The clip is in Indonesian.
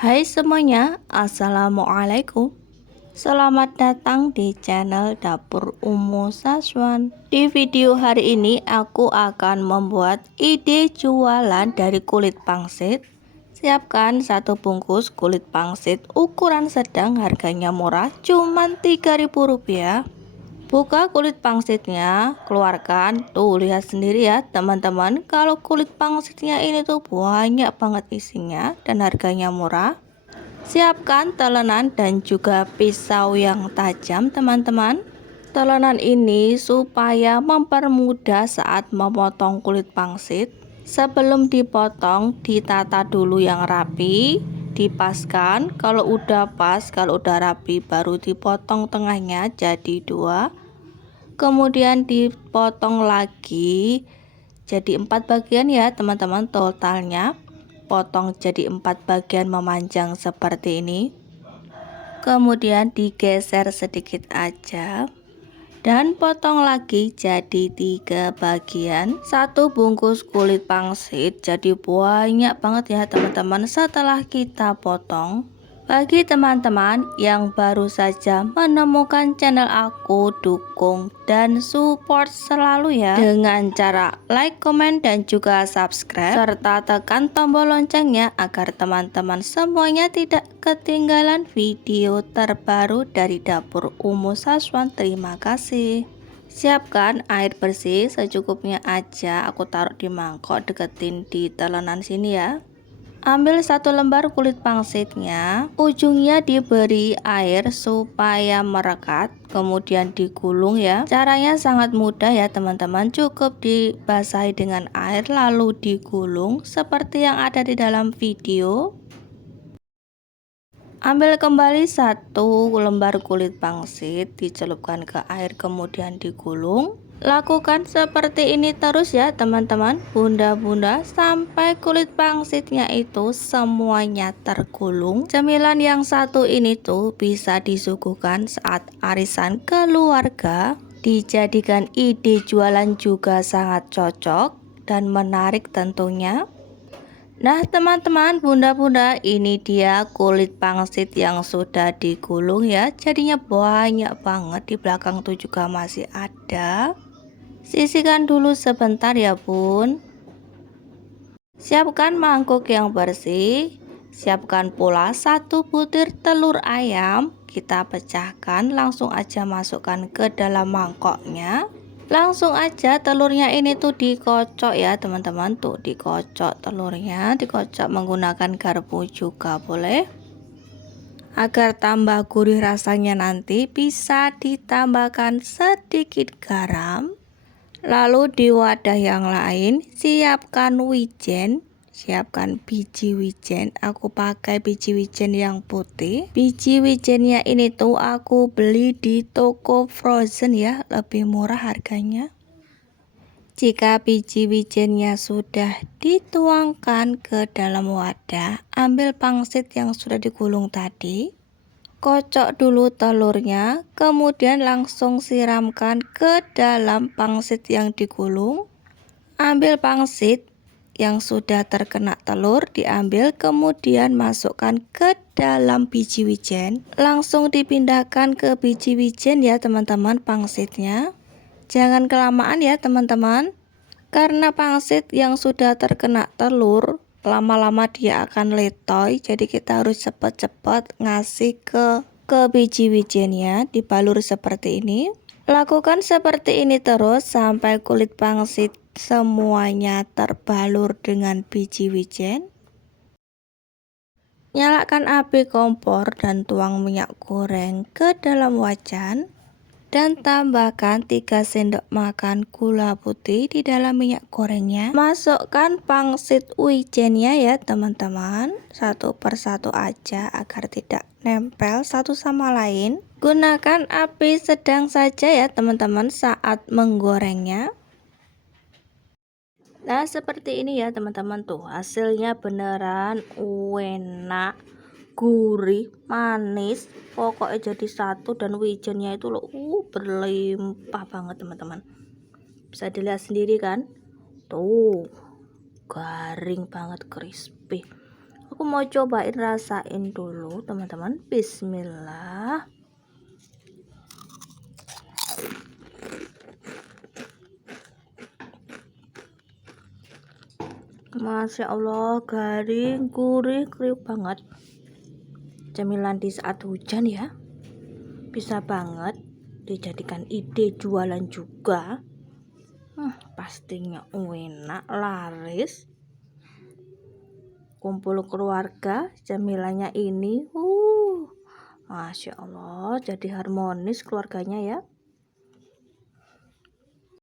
Hai semuanya, Assalamualaikum. Selamat datang di channel Dapur Umu Saswan. Di video hari ini aku akan membuat ide jualan dari kulit pangsit. Siapkan satu bungkus kulit pangsit ukuran sedang, harganya murah, cuman Rp3.000. Buka kulit pangsitnya, keluarkan. Tuh, lihat sendiri ya teman-teman, kalau kulit pangsitnya ini tuh banyak banget isinya dan harganya murah. Siapkan telenan dan juga pisau yang tajam teman-teman. Telenan ini supaya mempermudah saat memotong kulit pangsit. Sebelum dipotong, ditata dulu yang rapi, dipaskan. Kalau udah pas, kalau udah rapi, baru dipotong tengahnya jadi dua. Kemudian dipotong lagi jadi 4 bagian ya teman-teman, totalnya potong jadi 4 bagian memanjang seperti ini. Kemudian digeser sedikit aja dan potong lagi jadi 3 bagian. Satu bungkus kulit pangsit jadi banyak banget ya teman-teman setelah kita potong. Bagi teman-teman yang baru saja menemukan channel aku, dukung dan support selalu ya dengan cara like, komen, dan juga subscribe, serta tekan tombol loncengnya agar teman-teman semuanya tidak ketinggalan video terbaru dari Dapur Umu Saswan. Terima kasih. Siapkan air bersih secukupnya aja, aku taruh di mangkok, deketin di telenan sini ya. Ambil satu lembar kulit pangsitnya, ujungnya diberi air supaya merekat, kemudian digulung ya. Caranya sangat mudah ya teman-teman, cukup dibasahi dengan air lalu digulung seperti yang ada di dalam video. Ambil kembali satu lembar kulit pangsit, dicelupkan ke air kemudian digulung. Lakukan seperti ini terus ya teman-teman, bunda-bunda, sampai kulit pangsitnya itu semuanya tergulung. Cemilan yang satu ini tuh bisa disuguhkan saat arisan keluarga. Dijadikan ide jualan juga sangat cocok dan menarik tentunya. Nah teman-teman, bunda-bunda, ini dia kulit pangsit yang sudah digulung ya. Jadinya banyak banget, di belakang tuh juga masih ada. Sisihkan dulu sebentar ya bun. Siapkan mangkuk yang bersih. Siapkan pula satu butir telur ayam. Kita pecahkan, langsung aja masukkan ke dalam mangkoknya. Langsung aja telurnya ini tuh dikocok ya teman-teman, tuh dikocok telurnya, dikocok menggunakan garpu juga boleh. Agar tambah gurih rasanya nanti bisa ditambahkan sedikit garam. Lalu di wadah yang lain siapkan wijen. Siapkan biji wijen, aku pakai biji wijen yang putih. Biji wijennya ini tuh aku beli di toko frozen ya, lebih murah harganya. Jika biji wijennya sudah dituangkan ke dalam wadah, ambil pangsit yang sudah digulung tadi. Kocok dulu telurnya, kemudian langsung siramkan ke dalam pangsit yang digulung. Ambil pangsit yang sudah terkena telur, diambil kemudian masukkan ke dalam biji wijen. Langsung dipindahkan ke biji wijen ya teman-teman pangsitnya. Jangan kelamaan ya teman-teman, karena pangsit yang sudah terkena telur lama-lama dia akan letoy. Jadi kita harus cepat-cepat ngasih ke biji wijennya, dibalur seperti ini. Lakukan seperti ini terus sampai kulit pangsit semuanya terbalur dengan biji wijen. Nyalakan api kompor dan tuang minyak goreng ke dalam wajan. Dan tambahkan 3 sendok makan gula putih di dalam minyak gorengnya. Masukkan pangsit wijennya ya teman-teman, satu persatu aja agar tidak nempel satu sama lain. Gunakan api sedang saja ya teman-teman saat menggorengnya. Nah seperti ini ya teman-teman, tuh hasilnya beneran enak, gurih, manis, pokoknya jadi satu. Dan wijennya itu loh berlimpah banget teman-teman, bisa dilihat sendiri kan, tuh garing banget, crispy. Aku mau cobain, rasain dulu teman-teman. Bismillah. Masya Allah, garing, gurih, kriuk banget. Cemilan di saat hujan ya, bisa banget dijadikan ide jualan juga. Pastinya enak, laris. Kumpul keluarga, cemilannya ini, Masya Allah, jadi harmonis keluarganya ya.